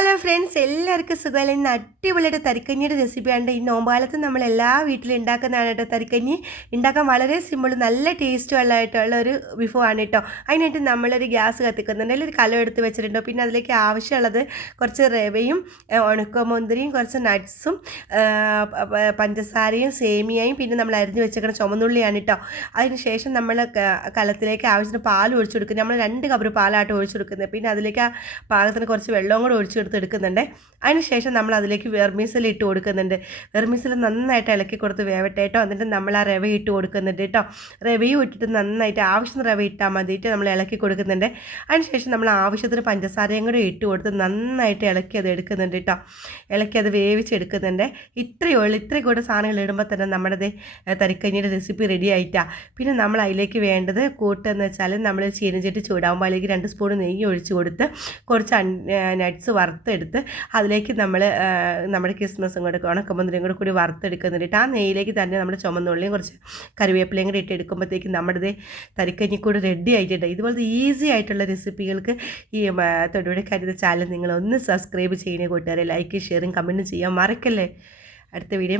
Hello friends, എല്ലാവർക്കും സുഖമല്ല. ഇന്ന് അടിപൊളിയായിട്ട് തരിക്കഞ്ഞിയുടെ റെസിപ്പിയാണ്. ഈ നോമ്പാലത്ത് നമ്മൾ എല്ലാ വീട്ടിലും ഉണ്ടാക്കുന്നതാണ് കേട്ടോ. തരിക്കഞ്ഞി ഉണ്ടാക്കാൻ വളരെ സിമ്പിൾ, നല്ല ടേസ്റ്റ് ഉള്ളതായിട്ടുള്ള ഒരു വിഭവമാണ് കേട്ടോ. അതിനായിട്ട് നമ്മളൊരു ഗ്യാസ് കത്തിക്കുന്നുണ്ട്, അതിലൊരു കലം എടുത്ത് വെച്ചിട്ടുണ്ടോ. പിന്നെ അതിലേക്ക് ആവശ്യമുള്ളത് കുറച്ച് റവയും ഉണക്കമുന്തിരിയും കുറച്ച് നട്ട്സും പഞ്ചസാരയും സേമിയയും പിന്നെ നമ്മൾ അരിഞ്ഞ് വെച്ചേക്കുന്ന ചുമന്നുള്ളിയാണ് കേട്ടോ. അതിന് ശേഷം നമ്മൾ കലത്തിലേക്ക് ആവശ്യത്തിന് പാൽ ഒഴിച്ചു കൊടുക്കും. നമ്മൾ 2 കപ്പ് പാലായിട്ട് ഒഴിച്ചു കൊടുക്കുന്നത്. പിന്നെ അതിലേക്ക് ആ പാകത്തിന് കുറച്ച് വെള്ളവും കൂടെ എടുക്കുന്നുണ്ട്. അതിനുശേഷം നമ്മൾ അതിലേക്ക് വെർമീസൽ ഇട്ട് കൊടുക്കുന്നുണ്ട്. വെർമീസൽ നന്നായിട്ട് ഇളക്കി കൊടുത്ത് വേവട്ടെ കേട്ടോ. എന്നിട്ട് നമ്മൾ ആ റവ ഇട്ട് കൊടുക്കുന്നുണ്ട് കേട്ടോ. റവയും ഇട്ടിട്ട് നന്നായിട്ട് ആവശ്യത്തിന് റവ ഇട്ടാൽ മതിയിട്ട് നമ്മൾ ഇളക്കി കൊടുക്കുന്നുണ്ട്. അതിനുശേഷം നമ്മൾ ആവശ്യത്തിന് പഞ്ചസാരയും കൂടെ ഇട്ട് കൊടുത്ത് നന്നായിട്ട് ഇളക്കി അത് എടുക്കുന്നുണ്ട് കേട്ടോ. ഇളക്കി അത് വേവിച്ചെടുക്കുന്നുണ്ട്. ഇത്രയും കൂടെ സാധനങ്ങൾ ഇടുമ്പോൾ തന്നെ നമ്മുടെ തരിക്കഞ്ഞിയുടെ റെസിപ്പി റെഡി ആയിട്ടാണ്. പിന്നെ നമ്മൾ അതിലേക്ക് വേണ്ടത് കൂട്ടെന്ന് വെച്ചാൽ നമ്മൾ ചീനച്ചട്ടി ചൂടാകുമ്പോൾ അതിലേക്ക് 2 സ്പൂൺ നെയ്യ് ഒഴിച്ച് കൊടുത്ത് കുറച്ച് നട്ട്സ് വറുത്തെടുത്ത് അതിലേക്ക് നമ്മൾ നമ്മുടെ കിസ്മസും കൂടെ ഉണക്കമുന്തിരിയും കൂടി വറുത്തെടുക്കുന്നുണ്ട്. ആ നെയ്യിലേക്ക് തന്നെ നമ്മുടെ ചുമന്നുള്ളിയും കുറച്ച് കറിവേപ്പിലയും കൂടി ഇട്ടെടുക്കുമ്പോഴത്തേക്കും നമ്മുടെ തരിക്കഞ്ഞിക്കൂടി റെഡി ആയിട്ടുണ്ട്. ഇതുപോലത്തെ ഈസി ആയിട്ടുള്ള റെസിപ്പികൾക്ക് ഈ തൊടുപുഴക്കാരുടെ ചാനൽ നിങ്ങളൊന്ന് സബ്സ്ക്രൈബ് ചെയ്യുന്ന കൂട്ടുകാരെ ലൈക്ക് ഷെയറും കമൻറ്റും ചെയ്യാൻ മറക്കല്ലേ. അടുത്ത വീഡിയോ